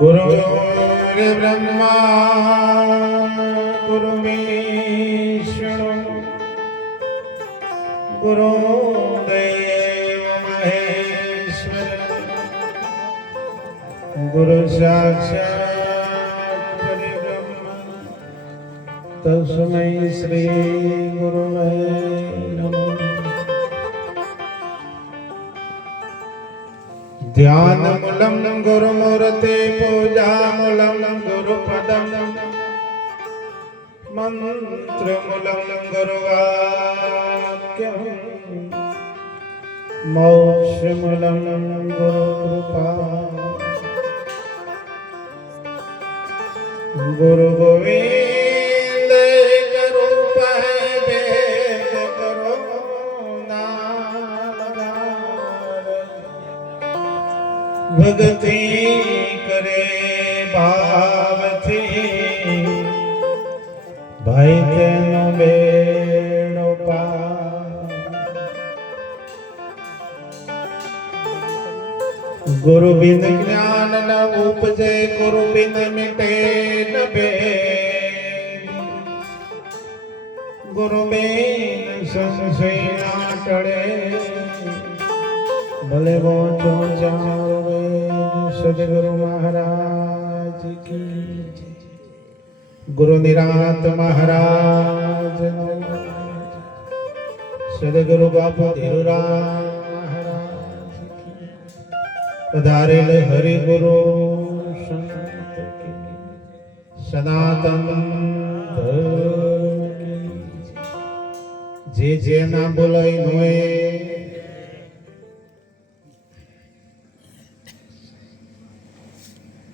गुरुर्ब्रह्मा गुरुर्विष्णु गुरुदेव महेश्वर गुरु साक्षात् परब्रह्म तस्मै श्री गुरुवे नमः। ध्यान मूलम गुरुमूर्ते पूजा मूलम गुरुपदम मंत्र मूलम गुरुवाक्यम मोक्ष मूलम गुरुकृपा। गुरु गोविंद एक रूप है वेद करो भक्ति करे भाव थी भाई तेनो बेड़ो पार। गुरु बिन ज्ञान न उपजे गुरु बिन मिटे न भेद। गुरु बिन संशय न टळे भले वो जो जावे। सदगुरु महाराज की जय। गुरु निरात महाराज सदगुरु बापू धीरुराम महाराज की। पधारेल हरि गुरु संत की सनातन धर्म की जय। जे ना बोलाई नोए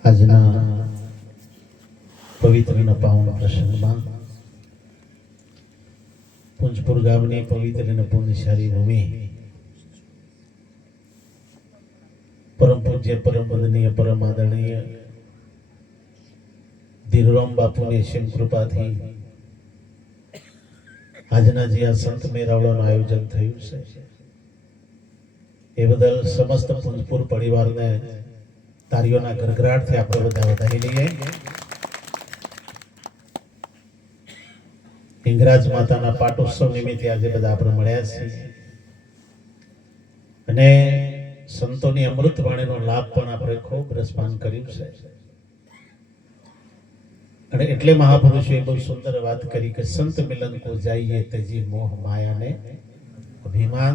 આજના પવિત્ર અને પાવન પ્રસંગમાં પુંજપુર ગામની પવિત્ર અને પુણ્યશાળી ભૂમિ પરમ પૂજ્ય પરમ વંદનીય પરમ આદરણીય ધીરુરામ બાપુની અસીમ કૃપાથી આજના જે આ સંત મેળાવડાનું આયોજન થયું છે એ બદલ સમસ્ત પુંજપુર પરિવારને તારીઓના ગરગરાટથી આપણે બધા વધાવી લઈએ। હિંગરાજ માતાના પાટોત્સવ નિમિત્તે આજે બધા આપણે મળ્યા છીએ અને સંતોની અમૃત વાણીનો લાભ પણ આપણે ખૂબ રસપાન કર્યું છે અને એટલે મહાપુરુષોએ બહુ સુંદર વાત કરી કે સંત મિલન કો જાઈએ તજી મોહ માયા ને અભિમાન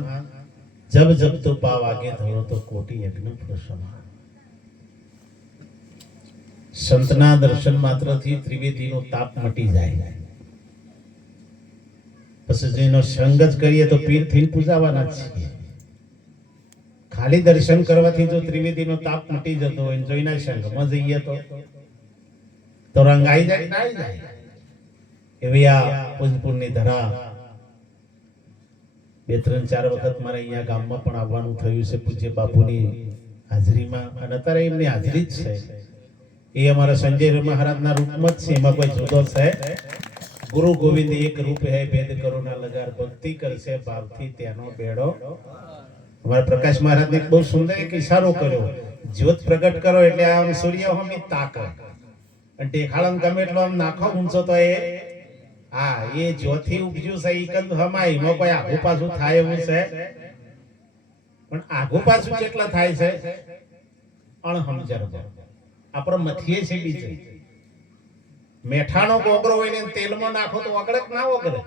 જબ જબ તો પાવ આગે ધરો તો કોટી યજ્ઞ પ્રસન્ન। સંતના દર્શન માત્રથી ત્રિવેદીનો તાપ મટી જાય। પછી જેનો સંગ જ કરીએ તો પીર થઈને પૂજાવાના છીએ। ખાલી દર્શન કરવાથી જો ત્રિવેદીનો તાપ મટી જતો હોય જોઈના સંગમાં જઈએ તો રંગાઈ જાય ના જાય। એવી આ પુંજપુરની ધરા 2-3-4 વખત મારે અહીંયા ગામમાં પણ આવવાનું થયું છે પૂજ્ય બાપુની હાજરીમાં અને અત્યારે એમની હાજરી જ છે। એ અમારા સંજય મહારાજના રૂપમાં જ છે, એમાં કોઈ જુદો છે। ગુરુ ગોવિંદ એક રૂપ હે ભેદ કરો ના લગાર ભક્તિ કરશે ભાવથી તેનો બેડો। અમારા પ્રકાશ મહારાજને બહુ સુંદર એક ઈશારો કર્યો, જ્યોત પ્રગટ કરો એટલે આમ સૂર્ય હોમી તાકે અને ટેખાળમ ગમે એટલો આમ નાખો ઊંચો તો એ હા એ જ્યોતથી ઉપજ્યું છે। ઈ કંદ હમાય એમાં કોઈ આઘું પાછું થાય એવું છે પણ આઘું પાછું કેટલા થાય છે અણહમજર આપણે મથીએ છે બીજે। મેઠાનો ગોગરો હોય ને તેલમાં નાખો તો ઓગળે કે ના ઓગળે?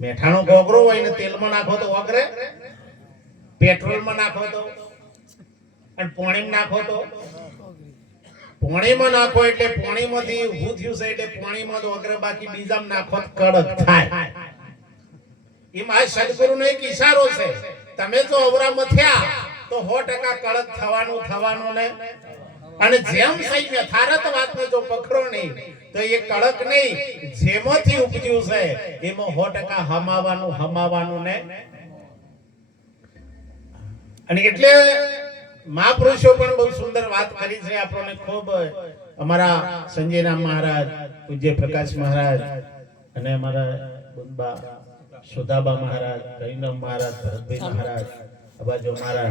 મેઠાનો ગોગરો હોય ને તેલમાં નાખો તો ઓગળે? પેટ્રોલમાં નાખો તો અને પાણીમાં નાખો તો? પાણીમાં નાખો એટલે પાણીમાંથી ઊભું થયું છે એટલે પાણીમાં તો ઓગળે, બાકી બીજામાં નાખો તો કડક થાય। એમાં સદગુરુનો એક ઈશારો છે, તમે જો અવરા મથ્યા તો 100% કડક થવાનું ને અને જેમ સહી યથાર્થ વાતને જો પકડો નહીં તો એ કડક નહીં, જેમાંથી ઉપજ્યું છે એમાં 100% હમાવાનું ને। અને એટલે મહાપુરુષો પણ બહુ સુંદર વાત કરી છે, આપણને ખૂબ અમારા સંજયરામ મહારાજ, પૂજ્ય પ્રકાશ મહારાજ અને અમારા બુંબા સુધાબા મહારાજ, કૈનમ મહારાજ, ભરતભાઈ મહારાજ, આ બાજુ અમારા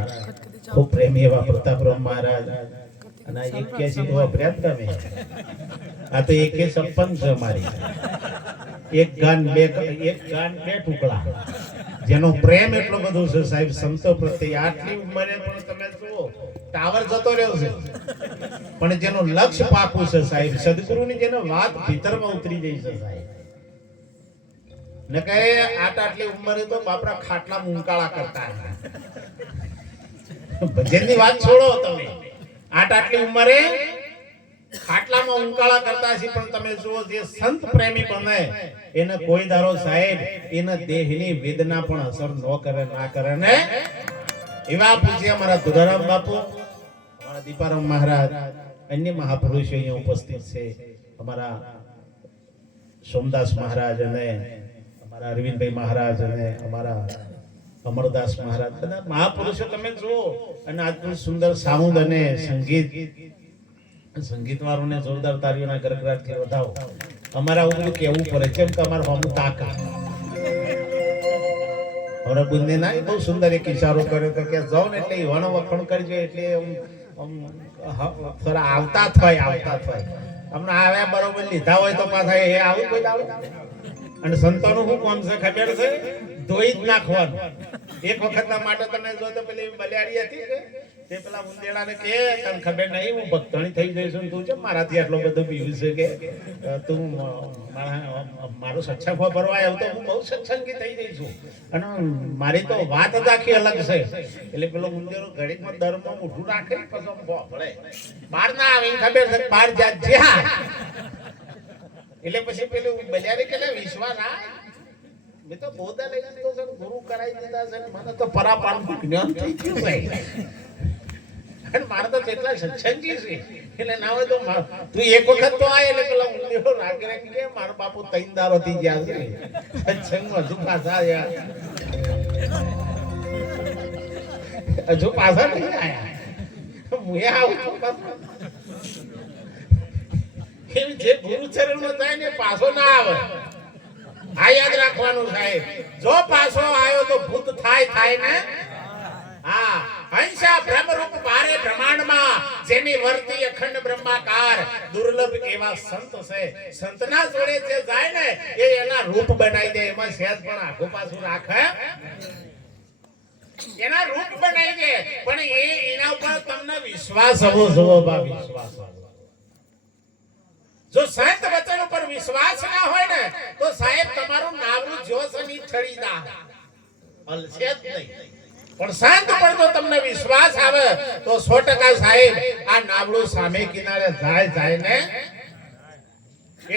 ખૂબ પ્રેમી એવા પ્રતાપરામ મહારાજ, અને આ 81 તો વાપર્યા જ તમે. આ તો 56 છે અમારી. એક ગાન બે ટુકડા, જેનો પ્રેમ એટલો બધો છે સાહેબ સંતો પ્રત્યે. આટલી ઉંમરે પણ તમે જુઓ ટાવર જતો રહ્યો છે, પણ જેનું લક્ષ્ય પાકું છે સાહેબ, સદગુરુની જેને વાત ભીતરમાં ઉતરી ગઈ છે સાહેબ. ને કહે આટલી ઉંમરે તો બાપરા ખાટલા મુંકાળા કરતા. ભજનની વાત છોડો તમે, આટલી ઉંમરે ખાટલામાં ઉંકાળા કરતા છે, પણ તમે જુઓ જે સંત પ્રેમી બને એને કોઈ દારો સાહેબ એના દેહની વેદના પણ અસર ન કરે, ના કરે ને. એવા પૂજ્ય અમારા દુધારામ બાપુ, અમારા દીપારામ મહારાજ, અન્ય મહાપુરુષો અહીંયા ઉપસ્થિત છે. અમારા સોમદાસ મહારાજ અને અમારા અરવિંદભાઈ મહારાજ અને અમારા અમરદાસ મહારાજ, બધા મહાપુરુષો તમે જુઓ. અને આજનું સુંદર સાઉન્ડ અને સંગીત વાળોને જોરદાર તાળીઓના ગરગડાટથી વધાવો. અમારા બધું કેવું પડે કેમ કે અમારા હોમું તાકાત. અમારા બુંદે ના બહુ સુંદર એક ઈશારો કર્યો તો કે જાઓ ને એટલે વણ વખણ કરજો, એટલે થોડા આવતા થાય. હમણાં આવ્યા બરોબર લીધા હોય તો પાછા એ આવું કોઈ આવું. અને સંતોનું શું કામ છે ખબર છે? ધોઈ જ નાખવાનું. એક વખતના માટે તમે જો તો પેલી બલિયાડી હતી કે તે પેલા ઉંદેડાને કે તને ખબર નહીં હું ભક્તણી થઈ જઈશું, તું છે મારાથી આટલો બધો પીવું છે કે તું મારું સત્સંગ ભરવા આવ્યો તો હું બહુ સત્સંગી થઈ જઈશું. અને મારી તો વાત જ આખી અલગ છે. એટલે પેલો ઉંદેડો ઘડીકમાં દરમાં મોઢું રાખે પછી ભોળે બહાર ના આવે ખબર છે, બહાર જ્યાં એટલે પછી પેલું બલિયાડી કે વિશ્વાસ ના મેં તો બોધા લઈ લીધો છે, ગુરુ કરાવી દીધા છે, મને તો પરાપાર જ્ઞાન થઈ ગયું છે. અને મારે તો કેટલા સત્સંગી છે, એટલે ના હોય તો તું એક વખત તો આય એટલે પેલા ઉંદેડો રાગે રાખી કે મારા બાપુ 3 દારો થઈ ગયા છે સત્સંગમાં, હજુ પાછા નહીં આયા. હું આવું જે ગુરુ ચરણમાં જાય ને પાછો ના આવે. આ યાદ રાખવાનું સાહેબ, જો પાછો આવ્યો તો ભૂત થાય ને. હા, હંસા બ્રહ્મરૂપ ભારે બ્રહ્માંડમાં જેની વર્તી અખંડ બ્રહ્માકાર, દુર્લભ એવા સંત છે. સંતના જોડે જે જાય ને એ એના રૂપ બનાવી દે, એમાં સહેજ પણ આખું પાછું રાખે, એના રૂપ બનાવી દે. પણ એના ઉપર તમને વિશ્વાસ હોવો જોઈએ, વિશ્વાસ. જો સંત વચન ઉપર વિશ્વાસ ના હોય ને તો સાહેબ તમારું નાવરું જોશની છડી દા અલસે જ નહીં. પણ સંત પર જો તમને વિશ્વાસ આવે તો 100% સાહેબ આ નાવડું સામે કિનારે જાય ને.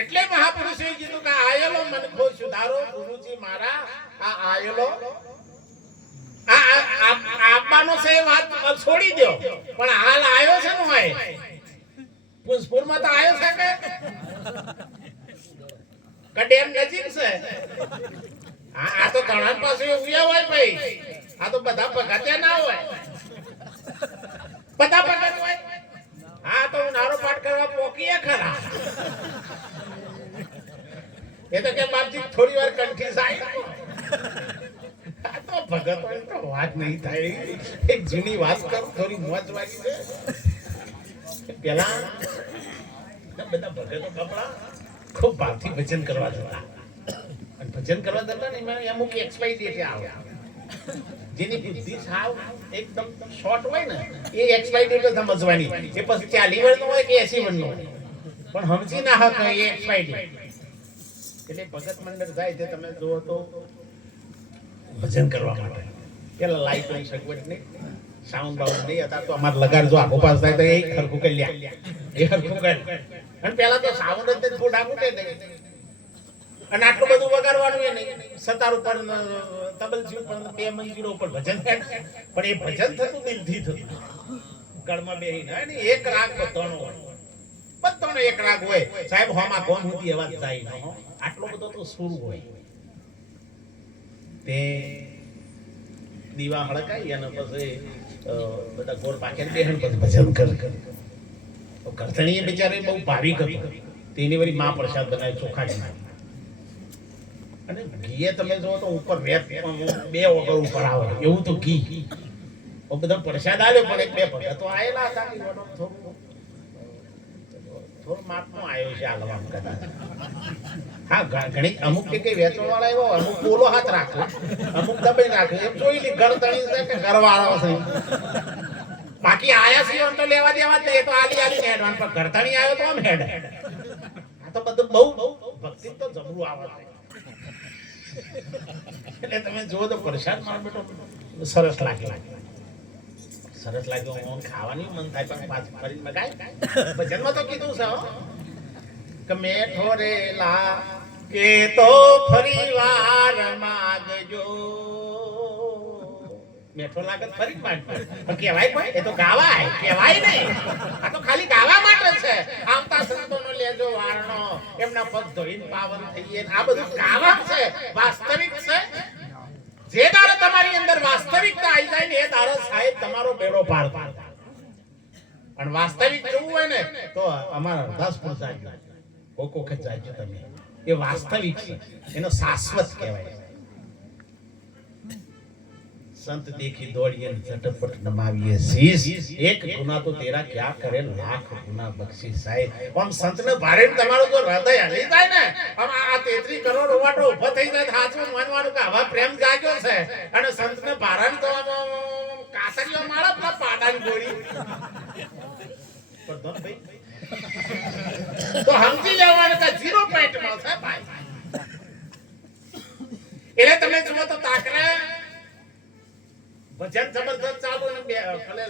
એટલે મહાપુરુષે કીધું કે આયેલો મનખો સુધારો ગુરુજી મારા. આ આયેલો આપવાનો છે વાત છોડી દો, પણ હાલ આવ્યો છે ને હોય પુષ્પુરમાં તો આવ્યો છે કે ડેમ નજીક છે. આ તો ઘણા પાસે ઉયા હોય ભાઈ, આ તો બધા પગાત્યા ના હોય, બધા પગાત હોય. હા તો નારો પાઠ કરવા પોકીએ ખરા. એ તો કે બાપજી થોડી વાર કંઠી જાય. આ તો ભગત હોય તો વાત નહીં થાય. એક જૂની વાત કરું, થોડી મોજ વાગી છે. પેલા બધા ભગતો કપડા ખૂબ ભાવથી ભજન કરવા જતા, અને ભજન કરવા જતા ને એમાં અમુક એક્સપાયરી ડેટ આવે. જેની બુદ્ધિ સાવ એકદમ શોર્ટ હોય ને એ એક્સપાયરી ડેટ સમજવાની, એ પછી 40 વર્ષનો હોય કે 80 વર્ષનો હોય, પણ સમજી ના હક એ એક્સપાયરી ડેટ. એટલે ભગત મંડળ જાય છે તમે જુઓ તો ભજન કરવા માટે પેલા લાઈટ ની સગવડ નહીં, સાઉન્ડ બાઉન્ડ નહીં. હતા તો અમારે લગાડ જો આખો પાસ થાય તો એ ખરખું કરી લ્યા, એ ખરખું કરી. અને પેલા તો સાઉન્ડ જ ફોટા ફૂટે નહીં, અને આટલું બધું વગાડવાનું એ નહીં. સતાર ઉપર તબલજી ઉપર 2 મંજીરો ઉપર ભજન થાય, પણ એ ભજન થતું દિલથી થતું. કળમાં બેહીને અને એક રાગ બધાનો હોય, બધાનો એક રાગ હોય સાહેબ. હોમાં કોમ હતી અવાજ જાય ન, આટલો બધો તો સુર હોય. તે દીવા હળકાઈ અને પછી બધા ગોળ પાકે બેહન પછી ભજન કર. કરતણીએ બિચારે બહુ ભાવિક હતો, તેની વળી માં પ્રસાદ બનાવી ચોખા બનાવી. અને ઘીએ તમે જો તો ઉપર રેત 2 વગર ઉપર આવે એવું તો ઘી ઓ બધા પ્રસાદ આલ્યો પણ 1-2 ભગત તો આયેલા હતા કે થોડું માપનું આવ્યો છે આલવા કદાચ હા ઘણી અમુક કે વેચવા વાળા એવો અમુક બોલો હાથ રાખે અમુક દબાઈ રાખે એમ જોઈ લી ગળતણી છે કે ઘરવાળો છે બાકી આયા છે તો લેવા દેવા તે તો આલી હેડવાન પર ગળતણી આવ્યો તો આમ હેડ આ તો બધું બહુ ભક્તિ તો જબરું આવે એટલે તમે જો તો પ્રસાદ માં બેટો સરસ લાગે હું ખાવાની મન થાય પણ પાછું ફરી મગાય ભજનમાં તો કીધું છે કે મેઠો રેલા કે તો ફરી વાર માગજો મેઠો લાગે ફરી માંગજો પણ કહેવાય કોઈ એ તો ગાવાય કહેવાય નહીં આ તો ખાલી ગાવા માટે છે આવતા સંતોનો લેજો વારણો એમના પગ ધોઈને પાવન થઈએ આ બધું ગાવા છે વાસ્તવિક છે જે દાડે તમારી અંદર વાસ્તવિકતા આવી જાય ને એ દાડે સાહેબ તમારો બેડો પાર થાય અને વાસ્તવિક જોવું હોય ને તો અમારા દાસપુર જાજો કોકો કે જાજો તમે એ વાસ્તવિક છે એનો શાશ્વત કહેવાય संत देखी दौड़िए झटपट नमाविए शीश एक गुना तो तेरा क्या करे लाख गुना बख्शीश आए हम संत ने भारे તમારો જો હૃદય હલી જાય ને આમ આ 33 કરોડ ઓવાટો ઉભો થઈ જાય હાચું માનવાનું કે આવા પ્રેમ જાગ્યો છે અને સંત ને ભારણ તો કાતરીઓ માળા પેલા પાડાની ગોળી પરદોન ભાઈ તો સમજી લેવાનું કે 0 પોઈન્ટ માં છે ભાઈ એટલે તમે જુઓ તો તાકરે ભજન જબરદસ્ત ચાલુ ને ભલે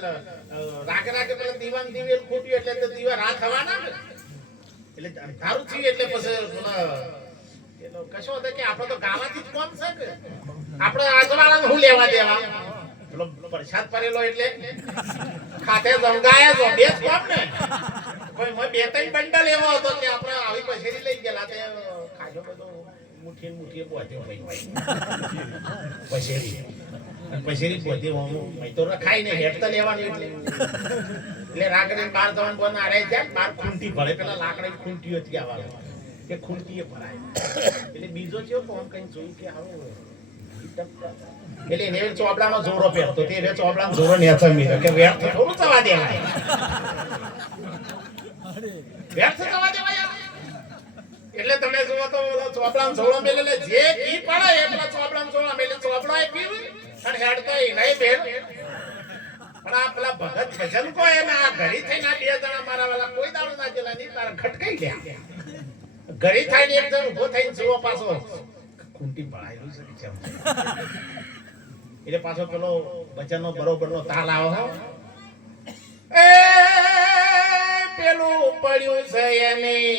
રાગે રાગે પેલા દીવાન દીવેલ ખૂટ્યું એટલે તો દીવા રાત થવાના ને એટલે તારું થયું એટલે પછી એનો કશો હતો કે આપણે તો ગાવાથી જ કોમ છે કે આપણે આજવાળાને હું લેવા દેવા પેલો પ્રસાદ પડેલો એટલે ખાતે જંગાયા જો બે કોમ ને કોઈ મે 2-3 બંડલ એવો હતો કે આપણે આવી પછેરી લઈ ગયેલા તે ખાજો બધો મુઠ્ઠી બોધ્યો ભાઈ પછેરી પછેરી બોધી હું તો રખાઈ ને હેડ તો લેવાની એટલે રાગને બાર જવાન કોને આરે જાય બાર ખૂંટી ભળે પેલા લાકડાની ખૂંટીઓ થી આવા કે ખૂંટીએ ભરાય એટલે બીજો છે કોમ કઈ જોઈ કે આવો એટલે ને ચોપડાનો જોરો પહેરતો તે રે ચોપડાનો જોરો નેચર મી કે વેર તો થોડું જવા દેવાય વેર તો જવા દેવાય એટલે તમે જુઓ તો ચોપડાનો જોરો મેલે જે કી પડે એટલા ચોપડાનો જોરો મેલે ચોપડો એ પીવી અને હેડ તો એ નહીં બેન પણ આ પેલા ભગત ભજન કો એના આ ઘરી થઈને 2 જણા મારા વાલા કોઈ દાડો ના જેલા નહીં તારા ખટકાઈ ગયા ઘરી થઈને એક જણ ઊભો થઈને જુઓ પાછો ખૂંટી ભળાયેલું છે એટલે પાછો પેલો ભજનનો બરોબરનો તાલ આવો હો એ પેલું પડ્યું છે એની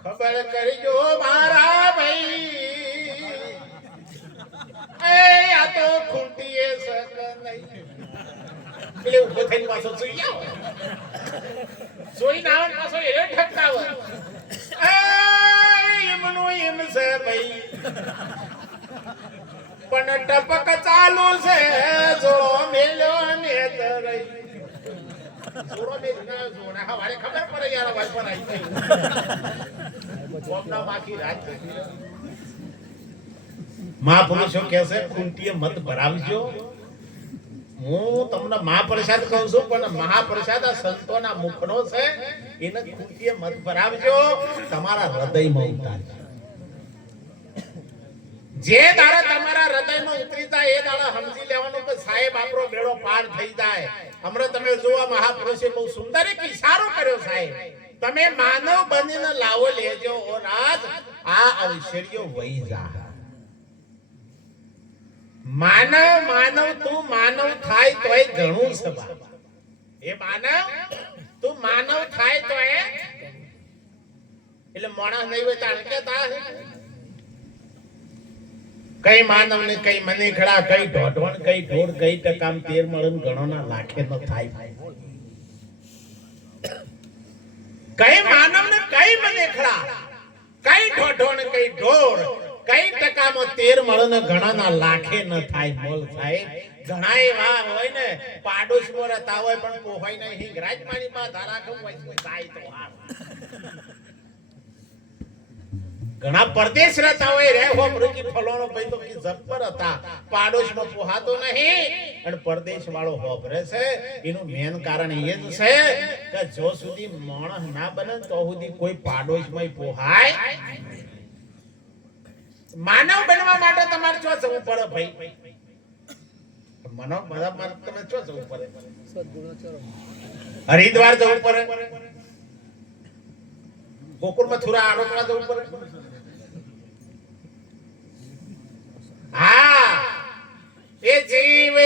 ખબર કરજો મારા ભાઈ એ આ તો ખૂંટીએ સક નહીં એટલે ઉભો થઈને પાછો જોઈ આવો જોઈ ના આવે પાછો એ ઠકતાવ એ એમનું એમ છે ભાઈ પણ ટપક ચાલુ છે જોડો મેલ્યો ને તરઈ જોડો મેલ્યો જોડા હવારે ખબર પડે યાર ભાઈ પર આવી કોમના માખી રાત મહાપુરુષો કહેશે ખૂંટીએ મત ભરાવજો હું તમને મહાપ્રસાદ કહું છું પણ મહાપ્રસાદ આ સંતોના મુખનો છે એને ખૂંટીએ મત ભરાવજો તમારા હૃદયમાં ઉતારજો જે દાડા તમારા હૃદયમાં ઉતરી જાય એ દાડા સમજી લેવાનું કે સાહેબ આપણો બેડો પાર થઈ જાય હમણાં તમે જોવા મહાપુરુષે બહુ સુંદર એક ઈશારો કર્યો સાહેબ તમે માનવ બનીને લાવો લેજો ઓ રાજ આ અવસરીઓ વહી જાય માનવ તું માનવ થાય તોય ઘણું છે બાબા એ માનવ તું માનવ થાય તોય એટલે મોણા નહીં હોય તો અણકેતા કઈ માનવ ને કઈ મનીખડા કઈ ઢોઢવણ કઈ ઢોર કઈ ટકામ 13 મળન ગણો ના લાખે ન થાય કઈ માનવ ને કઈ મનીખડા કઈ ઢોઢવણ કઈ ઢોર કઈ ટકામાં 13 મળન ઘણાના લાખે ન થાય મોલ સાહેબ ઘણા એવા હોય ને પાડોશમાં રહેતા હોય પણ પોહાય નહીં હિંગરાજ પાણીમાં ધારા ખમ હોય જાય તો હાર ઘણા પરદેશ રહેતા હોય રે હો મૃકી ફલોનો ભાઈ તો જબ્બર હતા પાડોશમાં પોહાતો નહીં અને પરદેશ વાળો હોભરે છે એનું મેન કારણ એ જ છે કે જો સુધી માણસ ના બને તો સુધી કોઈ પાડોશમાં પોહાય માનવ બનવા માટે તમારે શું જવું પડે ભાઈ માનવ બનવા માટે તમે શું જવું પડે હરિદ્વાર જવું પડે ગોકુળમાં થોડા આરોપમાં જવું પડે હા એ જીવે